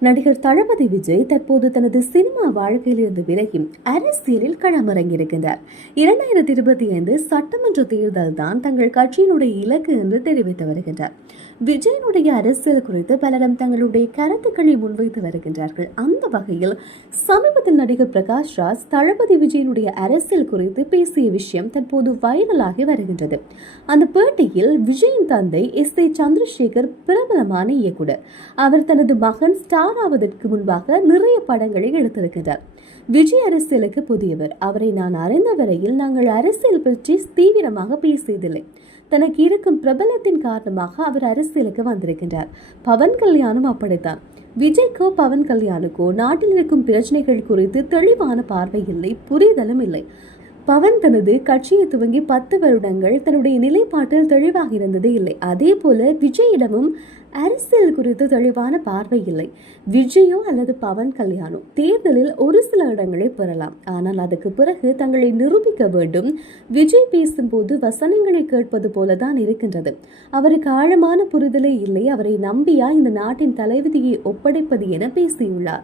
நடிகர் தளபதி விஜய் தற்போது தனது சினிமா வாழ்க்கையிலிருந்து விலகி அரசியலில் களமிறங்கியிருக்கின்றார். இரண்டாயிரத்தி இருபத்தி ஐந்து சட்டமன்ற தேர்தல் தான் தங்கள் கட்சியினுடைய இலக்கு என்று தெரிவித்து வருகின்றார். விஜயனுடைய அரசியல் குறித்து பலரும் தங்களுடைய கருத்துக்களை முன்வைத்து வருகின்றார்கள். அந்த வகையில் சமீபத்தில் நடிகர் பிரகாஷ் ராஜ் தளபதி விஜயனுடைய அரசியல் குறித்து பேசிய விஷயம் தற்போது வைரலாகி வருகின்றது. அந்த பேட்டியில் விஜயின் தந்தை எஸ் ஏ சந்திரசேகர் பிரபலமான இயக்குனர் அவர் தனது மகன் ஸ்டார் ஆவதற்கு முன்பாக நிறைய படங்களை எடுத்திருக்கின்றார் விஜய் அரசியலுக்கு புதியவர். அவரை நான் அறிந்த வரையில் நாங்கள் அரசியல் பற்றி தீவிரமாக பேசியதில்லை. தனக்கு இருக்கும் பிரபலத்தின் காரணமாக அவர் அரசியலுக்கு வந்திருக்கின்றார் பவன் கல்யாணம் அப்படித்தான். விஜய்க்கோ பவன் கல்யாணுக்கோ நாட்டில் இருக்கும் பிரச்சனைகள் குறித்து தெளிவான பார்வை இல்லை புரிதலும் இல்லை. பவன் தனது கட்சியை துவங்கி பத்து வருடங்கள் தன்னுடைய நிலைப்பாட்டில் தெளிவாக இருந்ததே இல்லை. அதே போல விஜயிடமும் அரசியல் குறித்து தெளிவான பார்வை இல்லை. விஜயோ அல்லது பவன் கல்யாணோ தேர்தலில் ஒரு சில இடங்களை பெறலாம். ஆனால் அதுக்கு பிறகு தங்களை நிரூபிக்க வேண்டும். விஜய் பேசும்போது வசனங்களை கேட்பது போலதான் இருக்கின்றது. அவருக்கு ஆழமான புரிதலே இல்லை. அவரை நம்பியா இந்த நாட்டின் தலைவிதியை ஒப்படைப்பது என பேசியுள்ளார்.